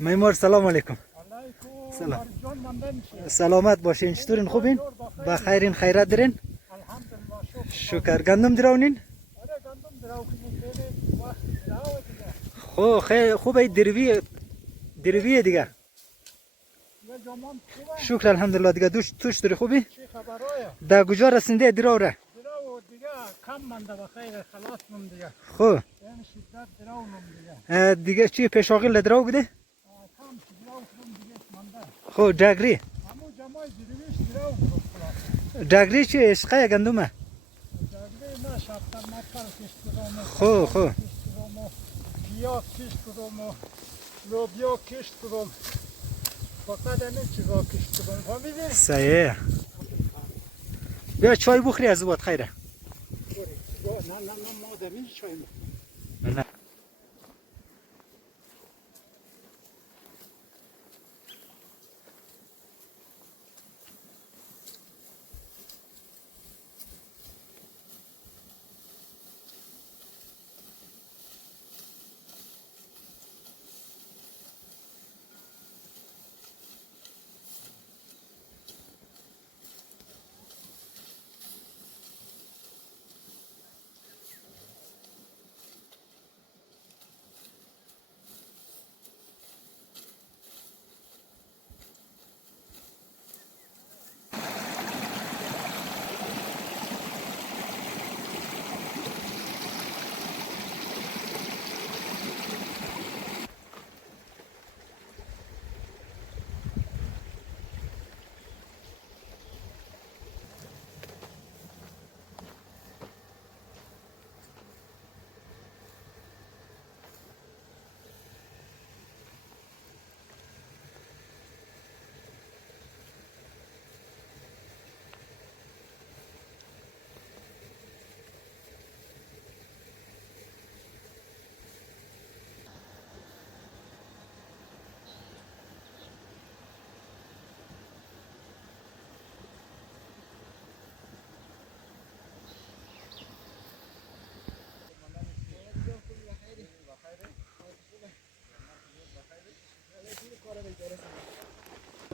معمار سلام علیکم. علیکم. سلام. جان ماندن چیه؟ سلامت باشین. چطورین؟ خوبین؟ بخیرین؟ خیرات دارین؟ الحمدلله شکر. گندم دراونین؟ آره گندم درو کنیم خیلی وقت درو دیگه. خو خیلی خوبه. درویه دیگه. یه جمان خوبه. شکر الحمدلله دیگه. توش داری خوبی؟ چی خبرای؟ در کجا رسنده دراوره؟ درو دیگه کم مانده بخیر خلاص مون دیگه. خو این شدت درو نم دیگه. دیگه چی پیشاغل دراو بده؟ کم درو کنم دیگه مانده. خو جگری. همو جمای درویش درو کنم خلاص. جگری چی عشقه گندمه؟ جگری نه شبتر مطر کش کنم. خو پیاز کش کنم. لوبیا کش کنم. فقط این چیزا کش کنم. فهمیدی؟ صحیح. بیا چای بخوری از وقت خیره. نه مادمی چای نه.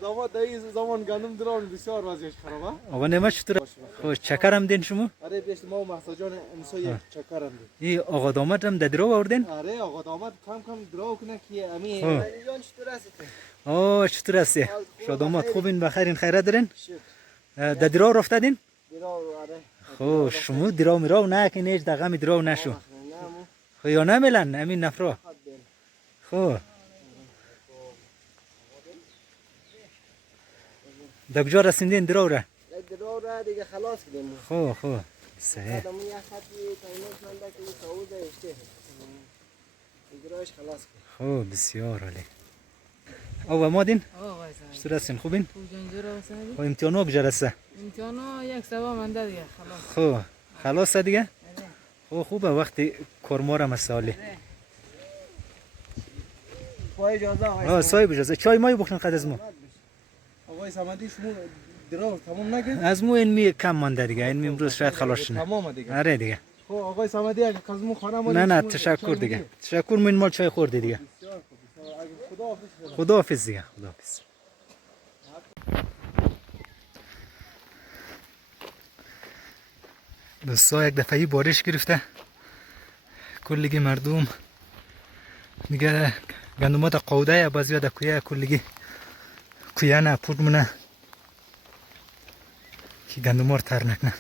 داماد در این زمان گندم درون بسیار وضعیت خرابه. آقا نمه چطوره؟ خو چکرم دین شما؟ آره بیشت ما و محسا جان انسای چکرم دید. ای آقا داماد هم در درو آوردین؟ آره آقا داماد کم درو کنه که امی جان چطور هستی؟ آه چطور هستی؟ شما داماد خوبین بخیرین خیرات دارین؟ در درو رفتادین؟ درو آره. خو شما درو میراو نه که نیج دقیقه می درو نشو. خو یا نمیلن امین نفرا. خو در کجا رسیدین درو را؟ درو را دیگه خلاص کردیم. خو صحیح. آدمی یک خطی تاینوش منده که سعود اشته. دروش خلاص کرد. خو بسیار عالی. آقا مادین؟ آقا چطور هستین؟ خوبین؟ خوب جنجور هستن خو امتحانا کجا رسه؟ امتحانا یک سبا منده دیگه خلاص. خو خلاص دیگه؟ آره. خو خوبه وقتی کارمارم مسالی. با اجازه آه صاحب اجازه چای مای بخورین قد از ما. آقای سمدی شما درو تمام نکرد؟ از مو این می کم مانده دیگه این می امروز شاید خلاص شنه. تمام دیگه. آره دیگه. خب آقای سمدی اگه قزمو خانه ما نه تشکر دیگه. تشکر من مال چای خوردی دیگه. خداحافظ دیگه. خداحافظ. دوستا یک دفعه بارش گرفته. کلگی مردم دیگه گندمات قوده بعضیا د کویه کلگی کویه نه پود مونه که گندمار تر نکنه.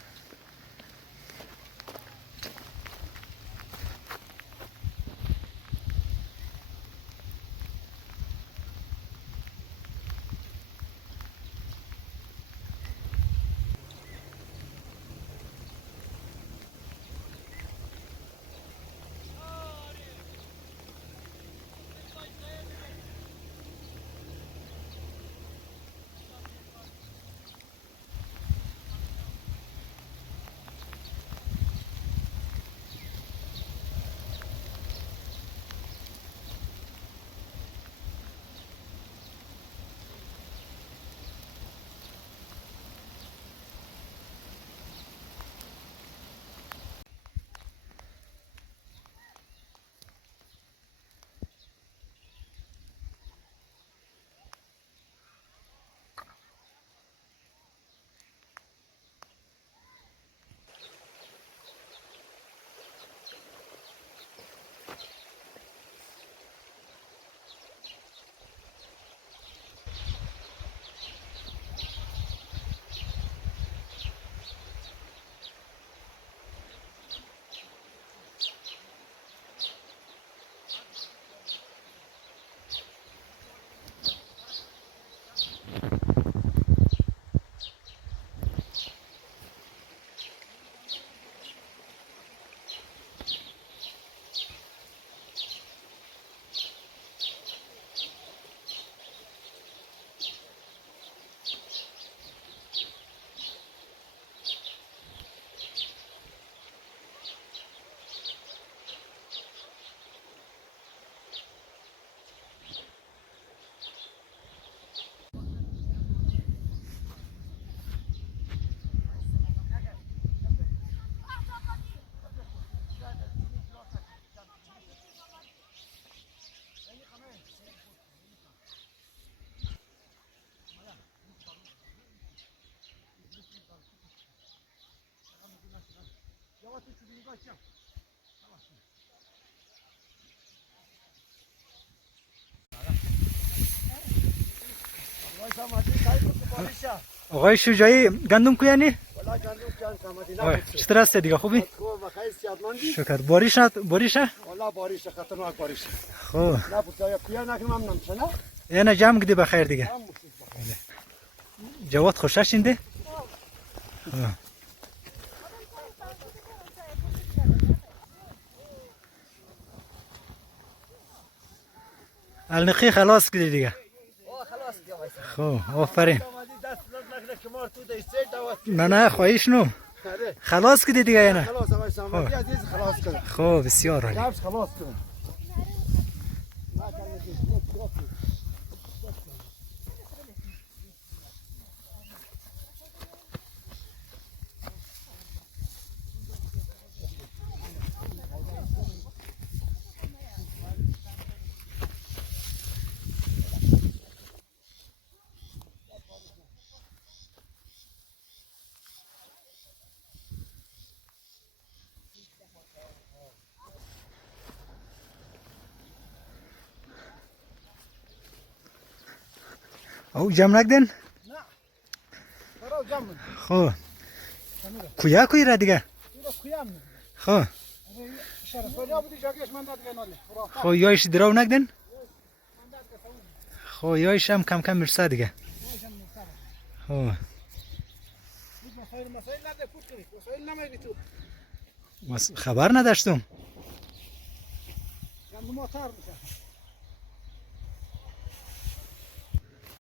تو چون نگاه چم وای سامدی کای تو باریشا آقای شجاعی گندم کویانی؟ ولا گندم جان سامدی آه نه چطور هستی دیگه خوبی؟ خوب بخیر سیادمندی شکر باریشه؟ ولا باریش خطرناک باریش خب نه بوتایا پیا نکنم نمشه نه اینا جمع کردی بخیر دیگه جواد خوشش اینده؟ النقی خلاص کردی دیگه خلاص بیا وایسا خب آفرین سامدی دست نکنه که مار تو در سه دواست نه خواهیش نو آره خلاص کردی دیگه اینا خلاص وای سامدی عزیز خلاص کن خب بسیار عالی لبس خلاص کن او جمع نکدن؟ برو جمع خب کویا را دیگه تو خیام خب شرف کجا بودی جاکش من داد گناله خب یایش درو نکدن؟ خب یایش هم کم کم مرسه دیگه خب مسائل نده پوش کنی مسائل نمیگی تو خبر نداشتم گندم آتار میشه